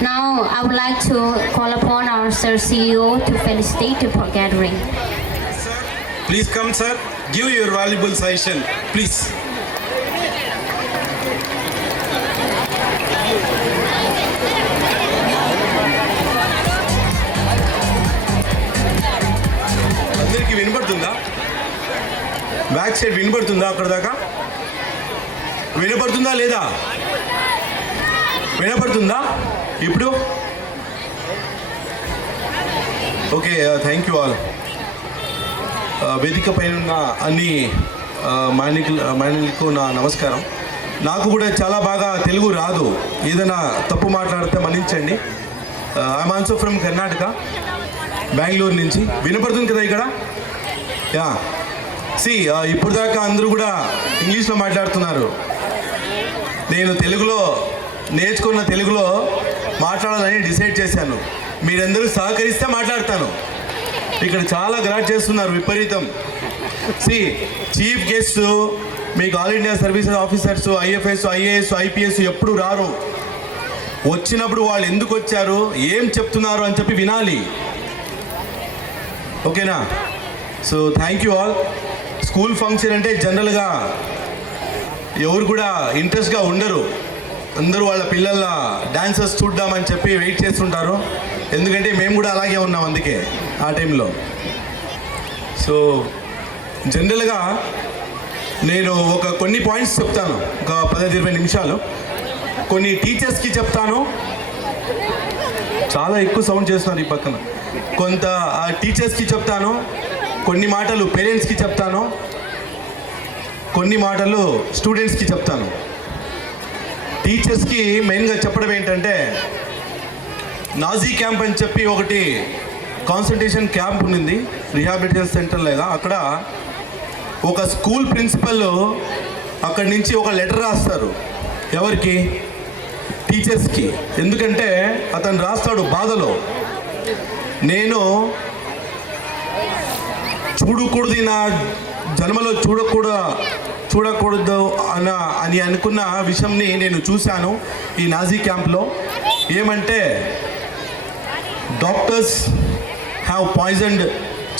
Now, I would like to call upon our Sir CEO to felicitate the gathering. Please come, sir. Give your valuable suggestion, please. అందరికి వినపడుతుందా? Back side వినపడుతుందా? అక్కడ దాకా వినపడుతుందా లేదా? వినపడుతుందా ఇప్పుడు? Okay, thank you all. వేదిక పైన ఉన్న అన్ని మాన్యులకు నా నమస్కారం. నాకు కూడా చాలా బాగా తెలుగు రాదు, ఏదైనా తప్పు మాట్లాడితే మన్నించండి. I'm also from Karnataka, Bengaluru నుంచి. వినపడుతుంది కదా ఇక్కడ? యా, ఇప్పుడు దాకా అందరూ కూడా ఇంగ్లీష్లో మాట్లాడుతున్నారు. నేను తెలుగులో నేర్చుకున్న తెలుగులో మాట్లాడాలని డిసైడ్ చేశాను. మీరందరూ సహకరిస్తే మాట్లాడతాను. ఇక్కడ చాలా గలాట్ చేస్తున్నారు విపరీతం. చీఫ్ గెస్ట్ మీకు all India services officers, IFS, IAS, IPS ఎప్పుడు రారు. వచ్చినప్పుడు వాళ్ళు ఎందుకు వచ్చారు, ఏం చెప్తున్నారు అని చెప్పి వినాలి. ఓకేనా? So thank you all. School function అంటే జనరల్గా ఎవరు కూడా ఇంట్రెస్ట్గా ఉండరు. అందరూ వాళ్ళ పిల్లల డాన్సర్స్ చూద్దామని చెప్పి వెయిట్ చేస్తుంటారు. ఎందుకంటే మేము కూడా అలాగే ఉన్నాం అందుకే ఆ టైంలో. సో జనరల్గా నేను కొన్ని పాయింట్స్ చెప్తాను, ఒక 10-20 నిమిషాలు. కొన్ని టీచర్స్కి చెప్తాను. చాలా ఎక్కువ సౌండ్ చేస్తున్నారు ఈ పక్కన. కొంత టీచర్స్కి చెప్తాను, కొన్ని మాటలు పేరెంట్స్కి చెప్తాను, కొన్ని మాటలు స్టూడెంట్స్కి చెప్తాను. టీచర్స్కి మెయిన్గా చెప్పడం ఏంటంటే, నాజీ క్యాంప్ అని చెప్పి ఒకటి కాన్సంట్రేషన్ క్యాంప్ ఉంది రిహాబిలిటేషన్ సెంటర్ లాగా. అక్కడ ఒక స్కూల్ ప్రిన్సిపల్ అక్కడి నుంచి ఒక లెటర్ రాస్తారు. ఎవరికి? టీచర్స్కి. ఎందుకంటే అతను రాస్తాడు బాధలో, నేను చూడకూడదు, నా జన్మలో చూడకూడదు అని అనుకున్న విషయంని నేను చూశాను ఈ నాజీ క్యాంప్లో. ఏమంటే, డాక్టర్స్ హ్యావ్ పాయిజన్డ్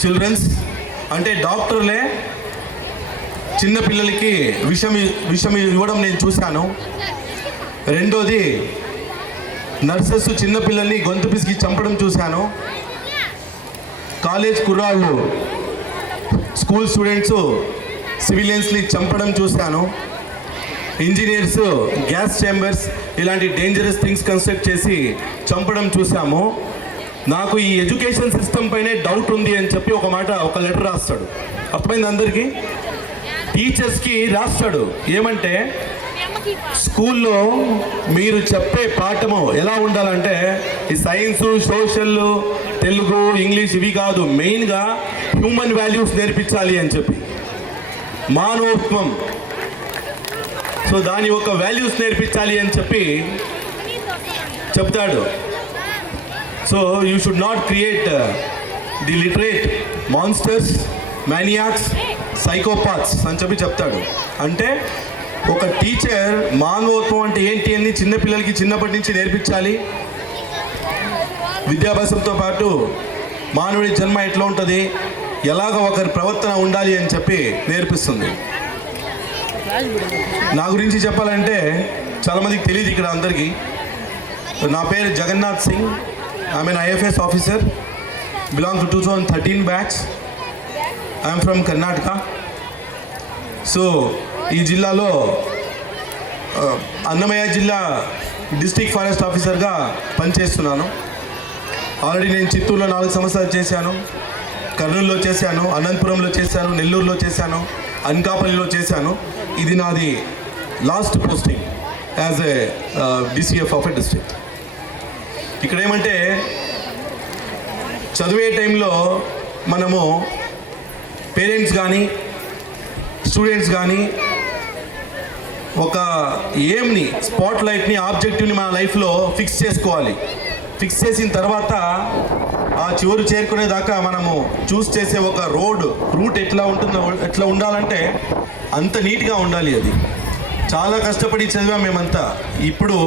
చిల్డ్రన్స్, అంటే డాక్టర్లే చిన్నపిల్లలకి విషం ఇవ్వడం నేను చూశాను. రెండోది, నర్సెస్ చిన్నపిల్లల్ని గొంతు పిసికి చంపడం చూశాను. కాలేజ్ కుర్రాళ్ళు, స్కూల్ స్టూడెంట్స్ సివిలియన్స్ని చంపడం చూశాను. ఇంజనీర్స్ గ్యాస్ చేంబర్స్ ఇలాంటి డేంజరస్ థింగ్స్ కన్స్ట్రక్ట్ చేసి చంపడం చూసాము. నాకు ఈ ఎడ్యుకేషన్ సిస్టమ్ పైనే డౌట్ ఉంది అని చెప్పి ఒక లెటర్ రాస్తాడు. అర్థమైంది అందరికీ? టీచర్స్కి రాస్తాడు. ఏమంటే, స్కూల్లో మీరు చెప్పే పాఠము ఎలా ఉండాలంటే, ఈ సైన్స్, సోషల్, తెలుగు, ఇంగ్లీష్ ఇవి కాదు, మెయిన్గా హ్యూమన్ వాల్యూస్ నేర్పించాలి అని చెప్పి, మానవత్వం. సో దాని యొక్క వాల్యూస్ నేర్పించాలి అని చెప్పి చెప్తాడు. So you should not create the literate monsters, maniacs, psychopaths అని చెప్పి చెప్తాడు. అంటే ఒక టీచర్ మానవత్వం అంటే ఏంటి అని చిన్నపిల్లలకి చిన్నప్పటి నుంచి నేర్పించాలి. విద్యాభ్యాసంతో పాటు మానవుడి జన్మ ఎట్లా ఉంటుంది, ఎలాగ ఒకరి ప్రవర్తన ఉండాలి అని చెప్పి నేర్పిస్తుంది. నా గురించి చెప్పాలంటే చాలామందికి తెలియదు ఇక్కడ అందరికీ. నా పేరు Jagannath Singh. I'm an IFS officer, belong to 2013 batch. I'm from Karnataka. So ఈ జిల్లాలో అన్నమయ్య జిల్లా డిస్ట్రిక్ట్ ఫారెస్ట్ ఆఫీసర్గా పనిచేస్తున్నాను. ఆల్రెడీ నేను చిత్తూరులో 4 సంవత్సరాలు చేశాను, కర్నూలులో చేశాను, అనంతపురంలో చేశాను, నెల్లూరులో చేశాను, అనకాపల్లిలో చేశాను. ఇది నాది last posting as a DCF of a district. ఇక్కడ ఏమంటే, చదివే టైంలో మనము పేరెంట్స్ కానీ స్టూడెంట్స్ కానీ ఒక ఎయిమ్ని, స్పాట్ లైట్ని, ఆబ్జెక్టివ్ని మన లైఫ్లో ఫిక్స్ చేసుకోవాలి. ఫిక్స్ చేసిన తర్వాత ఆ చివరి చేరుకునేదాకా మనము చూస్ చేసే ఒక రూట్ ఎట్లా ఉండాలంటే అంత నీట్గా ఉండాలి. అది చాలా కష్టపడి చదివాం మేమంతా. ఇప్పుడు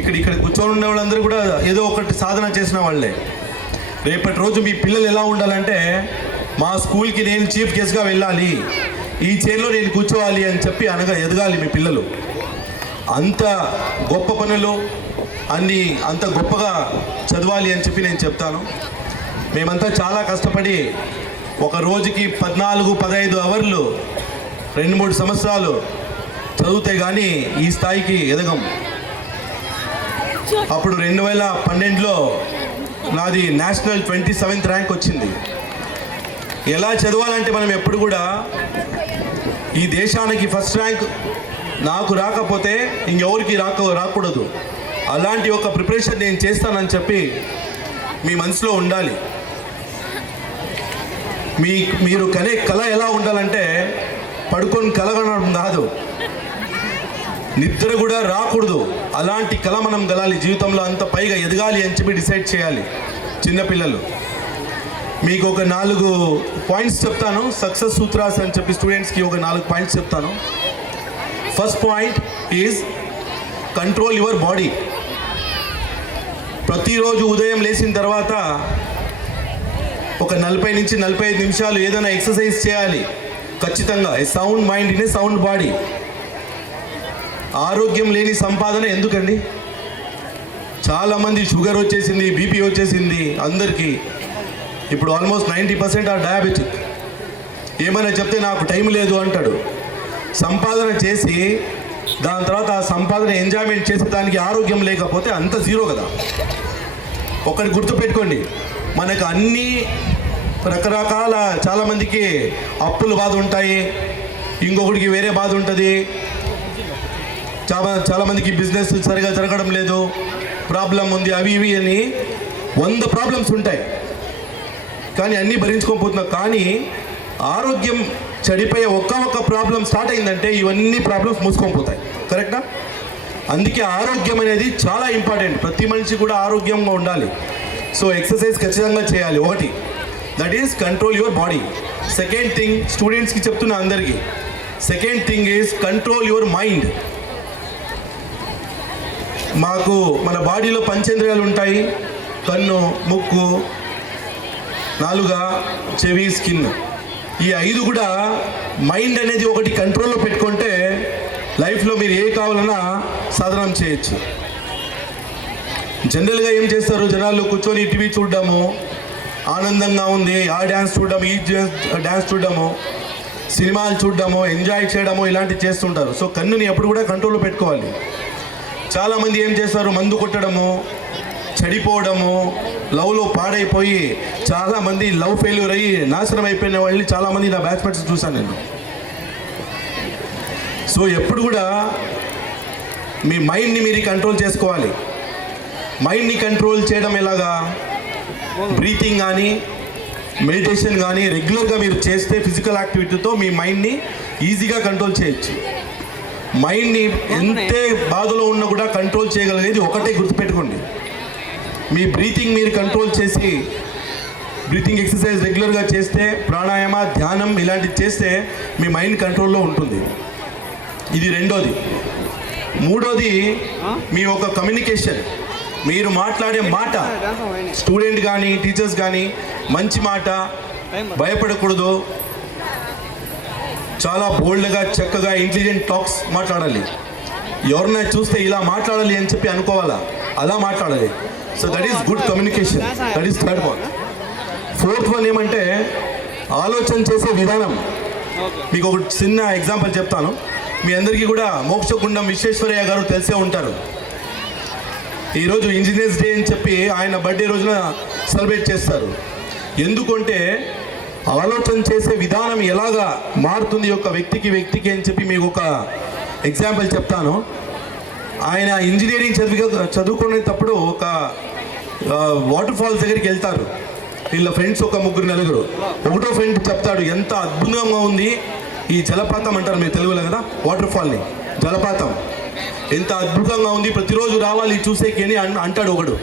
ఇక్కడ కూర్చొని ఉండే వాళ్ళందరూ కూడా ఏదో ఒకటి సాధన చేసిన వాళ్ళే. రేపటి రోజు మీ పిల్లలు ఎలా ఉండాలంటే, మా స్కూల్కి నేను చీఫ్ గెస్ట్గా వెళ్ళాలి, ఈ చైర్లో నేను కూర్చోవాలి అని చెప్పి ఎదగాలి మీ పిల్లలు. అంత గొప్ప పనులు అంత గొప్పగా చదవాలి అని చెప్పి నేను చెప్తాను. మేమంతా చాలా కష్టపడి ఒక రోజుకి 14-15 అవర్లు 2-3 సంవత్సరాలు చదివితే కానీ ఈ స్థాయికి ఎదగం. అప్పుడు 2012లో నాది నేషనల్ 27th ర్యాంక్ వచ్చింది. ఎలా చదవాలంటే మనం ఎప్పుడు కూడా ఈ దేశానికి ఫస్ట్ ర్యాంక్ నాకు రాకపోతే ఇంకెవరికి రాకూడదు, అలాంటి ఒక ప్రిపరేషన్ నేను చేస్తానని చెప్పి మీ మనసులో ఉండాలి. మీరు కనే కళ ఎలా ఉండాలంటే పడుకొని కలగడం కాదు, నిద్ర కూడా రాకూడదు, అలాంటి కళ మనం గలాలి. జీవితంలో అంత పైగా ఎదగాలి అని చెప్పి డిసైడ్ చేయాలి. చిన్నపిల్లలు మీకు ఒక 4 పాయింట్స్ చెప్తాను, సక్సెస్ సూత్రాస్ అని చెప్పి స్టూడెంట్స్కి ఒక 4 పాయింట్స్ చెప్తాను. First point is control your body. ప్రతిరోజు ఉదయం లేచిన తర్వాత ఒక 40 నుంచి 45 నిమిషాలు ఏదైనా ఎక్సర్సైజ్ చేయాలి ఖచ్చితంగా. A sound mind in a sound body. ఆరోగ్యం లేని సంపాదన ఎందుకండి? చాలామంది షుగర్ వచ్చేసింది, బీపీ వచ్చేసింది అందరికీ. ఇప్పుడు ఆల్మోస్ట్ 90% ఆర్ డయాబెటిక్. ఏమైనా చెప్తే నాకు టైం లేదు అంటాడు. సంపాదన చేసి దాని తర్వాత ఆ సంపాదన ఎంజాయ్మెంట్ చేసే దానికి ఆరోగ్యం లేకపోతే అంత జీరో కదా. ఒకటి గుర్తుపెట్టుకోండి, మనకు అన్ని రకరకాల చాలామందికి అప్పుల బాధ ఉంటాయి, ఇంకొకటికి వేరే బాధ ఉంటుంది, చాలామందికి బిజినెస్ సరిగా జరగడం లేదు, ప్రాబ్లం ఉంది, అవి ఇవి అని 100 ప్రాబ్లమ్స్ ఉంటాయి. కానీ అన్నీ భరించుకోకపోతున్నాం. కానీ ఆరోగ్యం చెడిపోయే ఒక్క ప్రాబ్లం స్టార్ట్ అయిందంటే ఇవన్నీ ప్రాబ్లమ్స్ మూసుకొని కరెక్టా? అందుకే ఆరోగ్యం అనేది చాలా ఇంపార్టెంట్. ప్రతి మనిషి కూడా ఆరోగ్యంగా ఉండాలి. సో ఎక్సర్సైజ్ ఖచ్చితంగా చేయాలి. ఒకటి, that is control your body. Second thing, స్టూడెంట్స్కి చెప్తున్నా అందరికీ, second thing is control your mind. మన బాడీలో పంచేంద్రియాలు ఉంటాయి, కన్ను, ముక్కు, నాలుక, చెవి, స్కిన్. ఈ 5 కూడా మైండ్ అనేది ఒకటి కంట్రోల్లో పెట్టుకుంటే లైఫ్లో మీరు ఏ కావాలన్నా సాధనం చేయొచ్చు. జనరల్గా ఏం చేస్తారు జనాలు, కూర్చొని టీవీ చూడడము, ఆనందంగా ఉంది ఆ డ్యాన్స్ చూడడము, ఈ డ్యాన్స్ చూడడము, సినిమాలు చూడడము, ఎంజాయ్ చేయడము, ఇలాంటివి చేస్తుంటారు. సో కన్నుని ఎప్పుడు కూడా కంట్రోల్లో పెట్టుకోవాలి. చాలామంది ఏం చేస్తారు, మందు కొట్టడము, చెడిపోవడము, లవ్లో పాడైపోయి చాలామంది లవ్ ఫెయిల్యూర్ అయ్యి నాశనం అయిపోయిన వాళ్ళు చాలామంది నా బ్యాచ్మెంట్స్ చూశాను నేను. సో ఎప్పుడు కూడా మీ మైండ్ని మీరు కంట్రోల్ చేసుకోవాలి. మైండ్ని కంట్రోల్ చేయడం ఎలాగా? బ్రీతింగ్ కానీ, మెడిటేషన్ కానీ రెగ్యులర్గా మీరు చేస్తే ఫిజికల్ యాక్టివిటీతో మీ మైండ్ని ఈజీగా కంట్రోల్ చేయొచ్చు. మైండ్ని ఎంతే బాధలో ఉన్నా కూడా కంట్రోల్ చేయగలిగేది ఒకటే గుర్తుపెట్టుకోండి, మీ బ్రీతింగ్ మీరు కంట్రోల్ చేసి బ్రీతింగ్ ఎక్సర్సైజ్ రెగ్యులర్గా చేస్తే, ప్రాణాయామ, ధ్యానం ఇలాంటివి చేస్తే మీ మైండ్ కంట్రోల్లో ఉంటుంది. ఇది రెండోది. మూడోది, మీ ఒక కమ్యూనికేషన్. మీరు మాట్లాడే మాట, స్టూడెంట్ కానీ టీచర్స్ కానీ మంచి మాట, భయపడకూడదు, చాలా బోల్డ్గా, చక్కగా, ఇంటెలిజెంట్ టాక్స్ మాట్లాడాలి. ఎవరినైనా చూస్తే ఇలా మాట్లాడాలి అని చెప్పి అనుకోవాలా, అలా మాట్లాడాలి. So that is good communication. That is third one. Fourth one ఏమంటే ఆలోచన చేసే విధానం. మీకు ఒక చిన్న ఎగ్జాంపుల్ చెప్తాను. మీ అందరికీ కూడా మోక్షగుండం విశ్వేశ్వరయ్య గారు తెలిసే ఉంటారు. ఈరోజు ఇంజనీర్స్ డే అని చెప్పి ఆయన బర్త్డే రోజున సెలబ్రేట్ చేస్తారు. ఎందుకంటే ఆలోచన చేసే విధానం ఎలాగా మారుతుంది ఒక వ్యక్తికి అని చెప్పి మీకు ఒక ఎగ్జాంపుల్ చెప్తాను. ఆయన ఇంజనీరింగ్ చదువుకునేటప్పుడు ఒక వాటర్ ఫాల్స్ దగ్గరికి వెళ్తారు. వీళ్ళ ఫ్రెండ్స్ ఒక 3-4. ఒకటో ఫ్రెండ్ చెప్తాడు, ఎంత అద్భుతంగా ఉంది ఈ జలపాతం అంటారు మీరు తెలుగులో కదా, వాటర్ ఫాల్ని, జలపాతం ఎంత అద్భుతంగా ఉంది, ప్రతిరోజు రావాలి చూసేకి అని అంటాడు ఒకడు.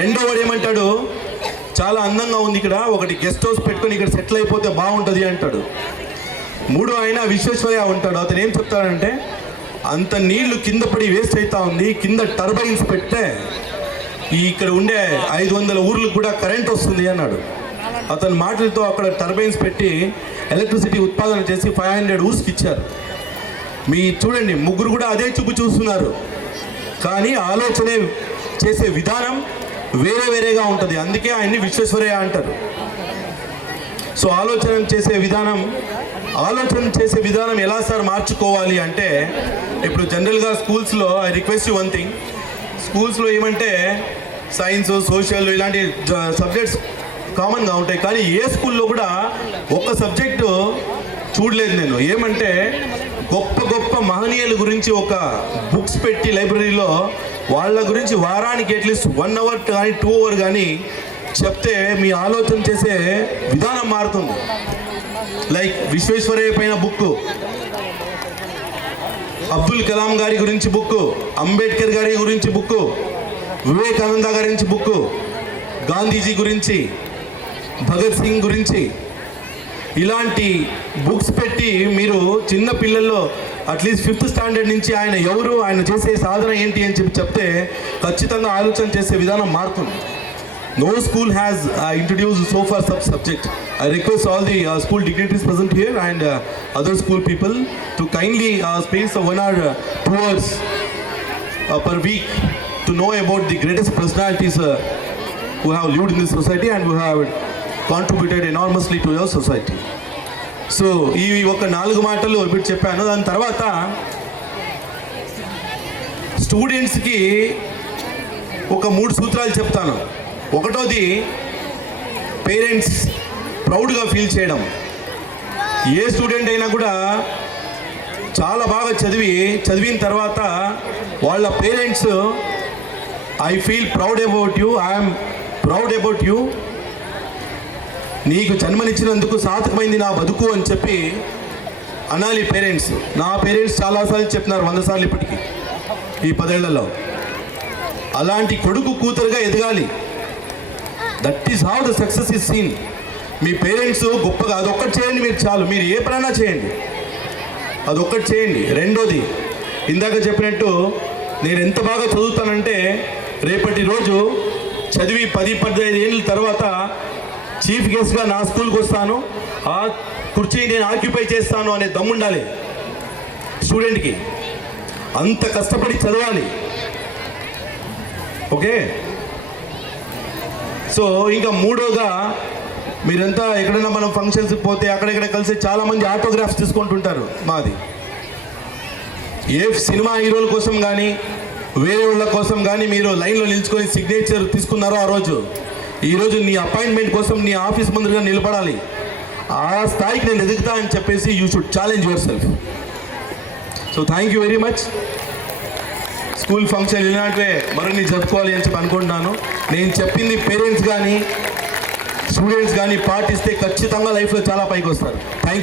రెండో వాడు ఏమంటాడు, చాలా అందంగా ఉంది ఇక్కడ, ఒకటి గెస్ట్ హౌస్ పెట్టుకొని ఇక్కడ సెటిల్ అయిపోతే బాగుంటుంది అంటాడు. మూడో ఆయన విశ్వేశ్వరయ్య ఉంటాడు. అతను ఏం చెప్తాడంటే, అంత నీళ్లు కింద పడి వేస్ట్ అవుతా ఉంది. కింద టర్బైన్స్ పెడితే ఇక్కడ ఉండే 500 ఊర్లకు కూడా కరెంట్ వస్తుంది అన్నాడు. అతని మాటలతో అక్కడ టర్బైన్స్ పెట్టి ఎలక్ట్రిసిటీ ఉత్పాదన చేసి 500 ఊర్స్కి ఇచ్చారు. మీ చూడండి, ముగ్గురు కూడా అదే చూపు చూస్తున్నారు, కానీ ఆలోచన చేసే విధానం వేరే వేరేగా ఉంటుంది. అందుకే ఆయన్ని విశ్వేశ్వరయ్య అంటారు. సో ఆలోచన చేసే విధానం ఎలా సార్ మార్చుకోవాలి అంటే, ఇప్పుడు జనరల్గా స్కూల్స్లో I request you one thing, స్కూల్స్లో ఏమంటే సైన్స్, సోషల్ ఇలాంటి సబ్జెక్ట్స్ కామన్గా ఉంటాయి, కానీ ఏ స్కూల్లో కూడా ఒక్క సబ్జెక్టు చూడలేదు నేను. ఏమంటే గొప్ప గొప్ప మహనీయుల గురించి ఒక బుక్స్ పెట్టి లైబ్రరీలో వాళ్ళ గురించి వారానికి అట్లీస్ట్ 1 అవర్ కానీ 2 అవర్ కానీ చెప్తే మీ ఆలోచన చేసే విధానం మారుతుంది. లైక్ విశ్వేశ్వరయ్య పైన బుక్, అబ్దుల్ కలాం గారి గురించి బుక్, అంబేద్కర్ గారి గురించి బుక్, వివేకానంద గారి గురించి బుక్, గాంధీజీ గురించి, భగత్ సింగ్ గురించి, ఇలాంటి బుక్స్ పెట్టి మీరు చిన్న పిల్లల్లో అట్లీస్ట్ 5th స్టాండర్డ్ నుంచి ఆయన ఎవరు, ఆయన చేసే సాధన ఏంటి అని చెప్తే ఖచ్చితంగా ఆలోచన చేసే విధానం మారుతుంది. No school has introduced so far subject. I request all the school dignitaries present here and other school people to kindly space 1 or 2 hours per week to know about the greatest personalities who have lived in this society and who have contributed enormously to your society. So ఈ ఒక 4 మాటలు ఇప్పుడు చెప్పాను. దాని తర్వాత స్టూడెంట్స్కి ఒక 3 సూత్రాలు చెప్తాను. ఒకటోది పేరెంట్స్ ప్రౌడ్గా ఫీల్ చేయడం. ఏ స్టూడెంట్ అయినా కూడా చాలా బాగా చదివిన తర్వాత వాళ్ళ parents I feel proud about you, I'm proud about you, నీకు జన్మనిచ్చినందుకు సార్థకమైంది నా బతుకు అని చెప్పి అనాలి పేరెంట్స్. నా పేరెంట్స్ చాలాసార్లు చెప్పినారు, 100 సార్లు ఇప్పటికీ ఈ 10 ఏళ్లలో. అలాంటి కొడుకు కూతురుగా ఎదగాలి. That is how the success is seen. Me parents గొప్పగా అదొక్కటి చేయండి, మీరు చాలు. మీరు ఏ పనైనా చేయండి, అదొక్కటి చేయండి. రెండోది, ఇందాక చెప్పినట్టు నేను ఎంత బాగా చదువుతానంటే రేపటి రోజు చదివి 10-15 ఏళ్ళ తర్వాత చీఫ్ గెస్ట్గా నా స్కూల్కి వస్తాను, ఆ కుర్చీ నేను ఆక్యుపై చేస్తాను అనే దమ్ముండాలి స్టూడెంట్కి. అంత కష్టపడి చదవాలి. ఓకే. సో ఇంకా మూడోగా, మీరంతా ఎక్కడైనా మనం ఫంక్షన్స్కి పోతే అక్కడెక్కడ కలిసి చాలామంది ఆటోగ్రాఫ్స్ తీసుకుంటుంటారు. మాది ఏ సినిమా హీరోల కోసం కానీ వేరే వాళ్ళ కోసం కానీ మీరు లైన్లో నిల్చుకొని సిగ్నేచర్ తీసుకున్నారో ఆ రోజు, ఈరోజు నీ అపాయింట్మెంట్ కోసం నీ ఆఫీస్ ముందుగా నిలబడాలి. ఆ స్థాయికి నేను ఎదుగుతా అని చెప్పేసి you should challenge your self. So thank you very much. School function ఇలాంటివే మరిన్ని జరుపుకోవాలి అని చెప్పి అనుకుంటున్నాను. నేను చెప్పింది పేరెంట్స్ కానీ స్టూడెంట్స్ కానీ పాటిస్తే ఖచ్చితంగా లైఫ్లో చాలా పైకి వస్తారు. Thank you.